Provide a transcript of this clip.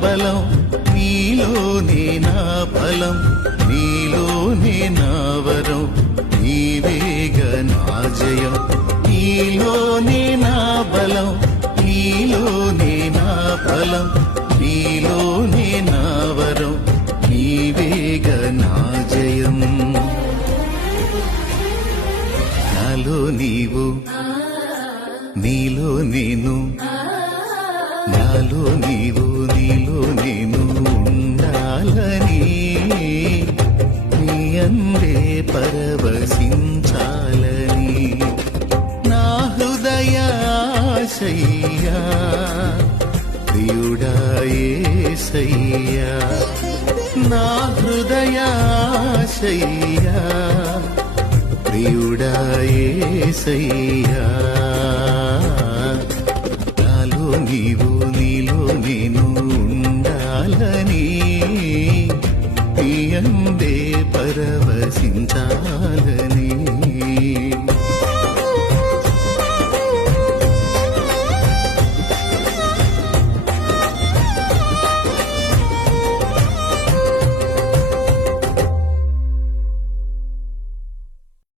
బలం, నీలోనే నా బలం, నీలోనే నా వరం, నీవేగ నా జయం. నీలోనే నా బలం, నీలోనే నా బలం, నీలోనే నా వరం, నీవేగ నా జయం. నాలో నీవు, నీలో నేను, నాలో నీవు నీలో నేను ఉండాలని, నీ అందే పరవశించాలని. నా హృదయ ఆశయ్యా ప్రియుడా యేసయ్యా, నా హృదయ ఆశయ్యా ప్రియుడా యేసయ్యా. నాలో నీవు నీలో నేను ఉండాలని, నీ అందే పరవశించాలని.